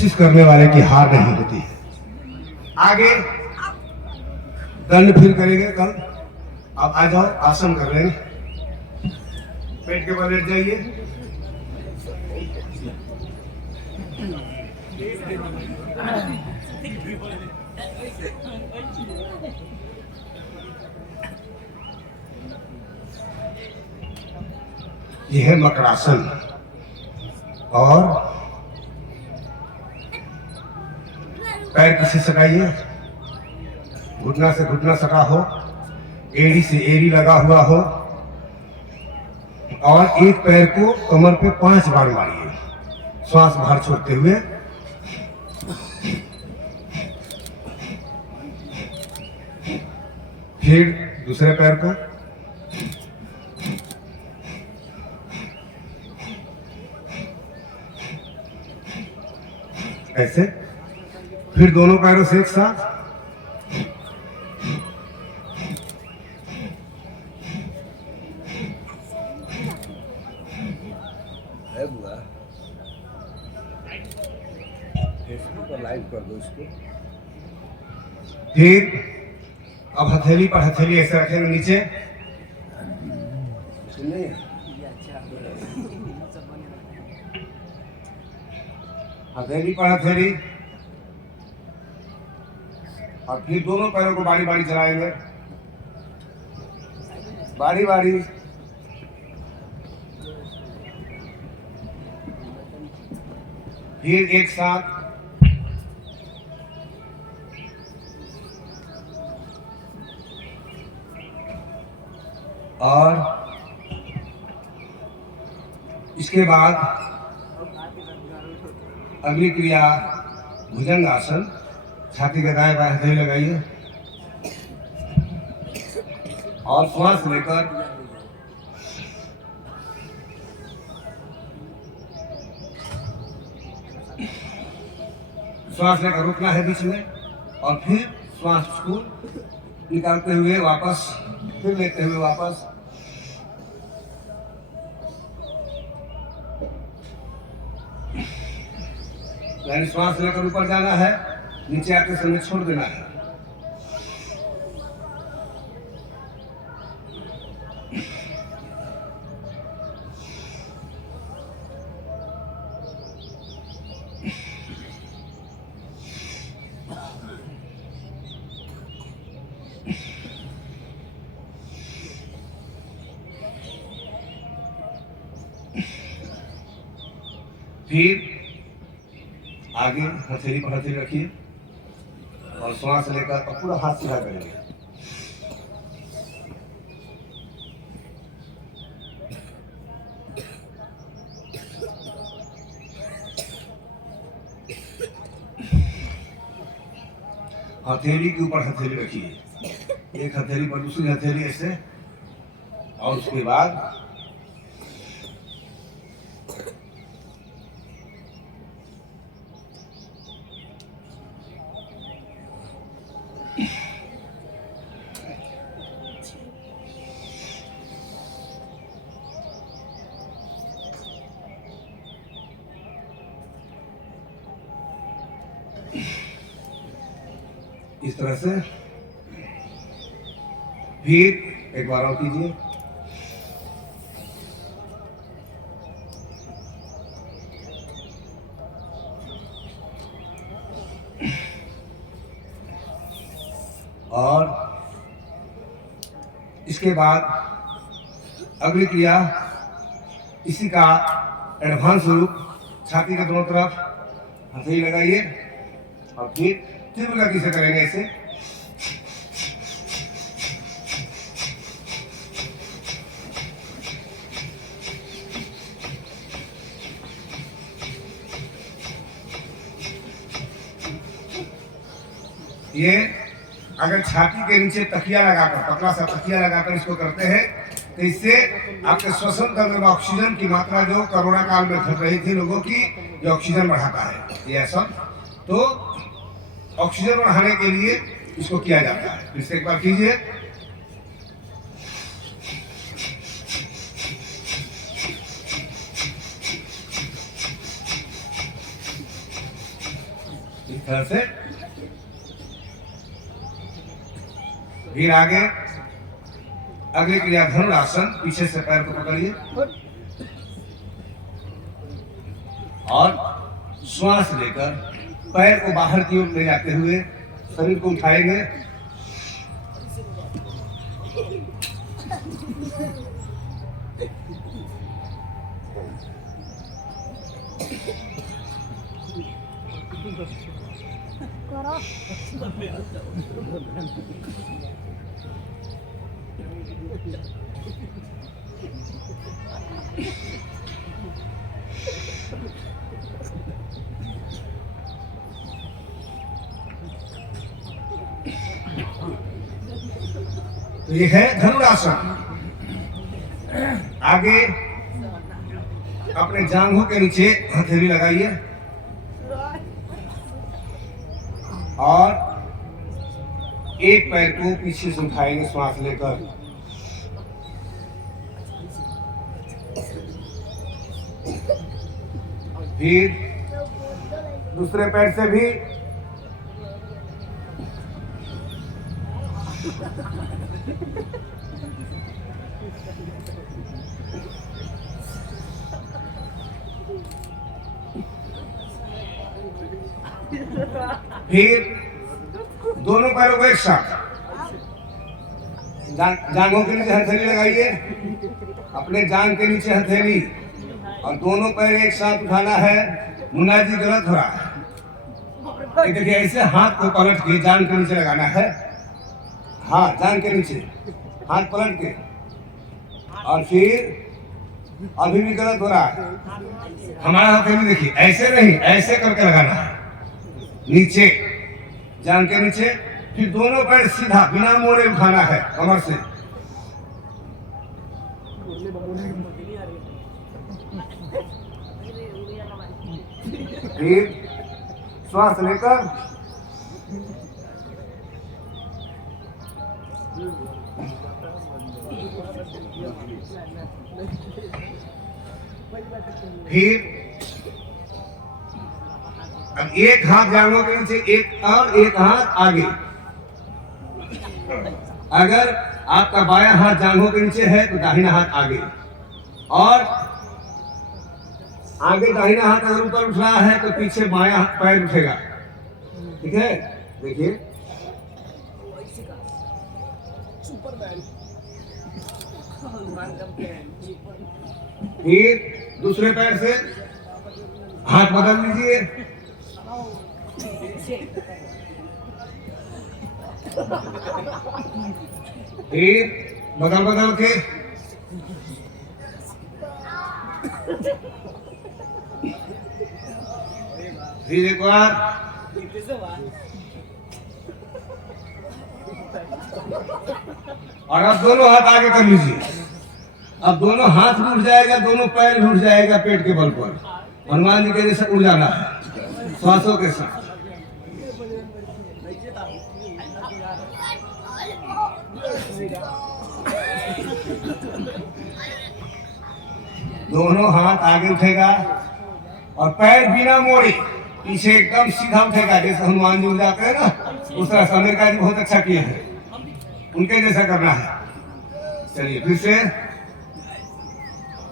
कोशिश करने वाले की हार नहीं होती है। आगे दंड फिर करेंगे कल। अब आ जाओ, आसन कर लेंगे, पेट के बल लेट जाइए। यह है मकरासन। और पैर किसी सटाइए, घुटना से घुटना सटा हो, एड़ी से एड़ी लगा हुआ हो, और एक पैर को कमर पे 5 बार मारिए, श्वास बाहर छोड़ते हुए। फिर दूसरे पैर को, ऐसे। फिर दोनों पैरों से एक साथ। लाइव कर दो इसको। फिर अब हथेली पर हथेली ऐसे रखेंगे नीचे। हथेली पर हथेली, और फिर दोनों पैरों को बारी बारी चलाएंगे, बारी बारी। फिर एक साथ। और इसके बाद अगली क्रिया भुजंग आसन। छाती के दाएं बाएं हथेली लगाइए और श्वास लेकर रुकना है बीच में, और फिर श्वास को निकालते हुए वापस, फिर लेते हुए वापस। यानी श्वास लेकर ऊपर जाना है, नीचे आते समय छोड़ देना है। फिर आगे हथेली पर हथेली रखिए और श्वास लेकर पूरा हाथ सीधा करेंगे। हथेली के ऊपर हथेली रखिए, एक हथेली पर दूसरी हथेली ऐसे, और उसके बाद इस तरह से। फिर एक बार और कीजिए। और इसके बाद अगली क्रिया इसी का एडवांस रूप, छाती के दोनों तरफ हथेली लगाइए और फिर तीव्र गति से करेंगे ऐसे। ये अगर छाती के नीचे तकिया लगाकर, पतला सा तकिया लगाकर इसको करते हैं, तो इससे आपके श्वसन करने में ऑक्सीजन की मात्रा जो कोरोना काल में घट रही थी लोगों की, ये ऑक्सीजन बढ़ाता है ये आसन। तो ऑक्सीजन बढ़ाने के लिए इसको किया जाता है। फिर से एक बार कीजिए। इस तरह से। फिर आगे अगली क्रिया धनुरासन, पीछे से पैर को पकड़िए और श्वास लेकर पैर को बाहर की ओर ले जाते हुए शरीर को उठाएंगे। तो ये है धनुरासन। आगे अपने जांघों के नीचे हथेली लगाइए और एक पैर को पीछे से उठाएंगे श्वास लेकर। फिर दूसरे पैर से भी फिर दोनों पैरों को एक साथ जांघों के नीचे हथेली लगाइए, अपने जांघ के नीचे हथेली और दोनों पैर एक साथ उठाना है। मुन्ना जी गलत हो रहा है। देखिए ऐसे हाथ को पलट के जांघ के नीचे लगाना है। हाँ, जांघ के नीचे हाथ पलट के, और फिर अभी भी गलत हो रहा है। हमारा हथेली देखिए ऐसे नहीं, ऐसे करके लगाना है नीचे, जांघ के नीचे। फिर दोनों पैर सीधा बिना मोड़े उठाना है कमर से। फिर श्वास लेकर फिर अब एक हाथ जांघों के नीचे, एक और एक हाथ आगे। अगर आपका बायां हाथ जांघों के नीचे है तो दाहिना हाथ आगे, और आगे दाहिना हाथ अगर ऊपर उठ रहा है तो पीछे बायां पैर उठेगा। ठीक है, देखिए फिर दूसरे पैर से हाथ बदल लीजिए। फिर बदल बदल के फिर एक बार, और अब दोनों हाथ आगे कर लीजिए। अब दोनों हाथ भी उठ जाएगा, दोनों पैर भी उठ जाएगा पेट के बल पर। हनुमान जी के जैसे उड़ जाना है श्वासों के साथ। दोनों हाथ आगे उठेगा और पैर बिना मोड़े पीछे एकदम सीधा उठेगा, जैसे हनुमान जी उड़ जाते हैं ना, उस तरह समय का जी बहुत अच्छा किए हैं, उनके जैसा करना है। चलिए फिर से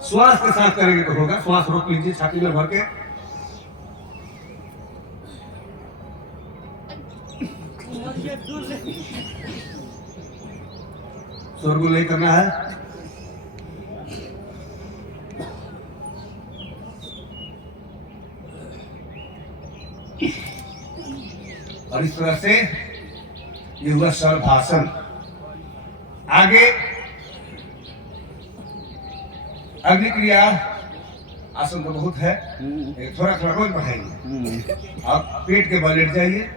श्वास के साथ करेंगे तो होगा। श्वास रोक लीजिए छाती में भर के। शोरगुल नहीं करना है। और इस तरह से ये हुआ सर्वासन। आगे अग्नि क्रिया आसन तो बहुत है, थोड़ा थोड़ा रोज बढ़ाइए। आप पेट के बल लेट जाइए,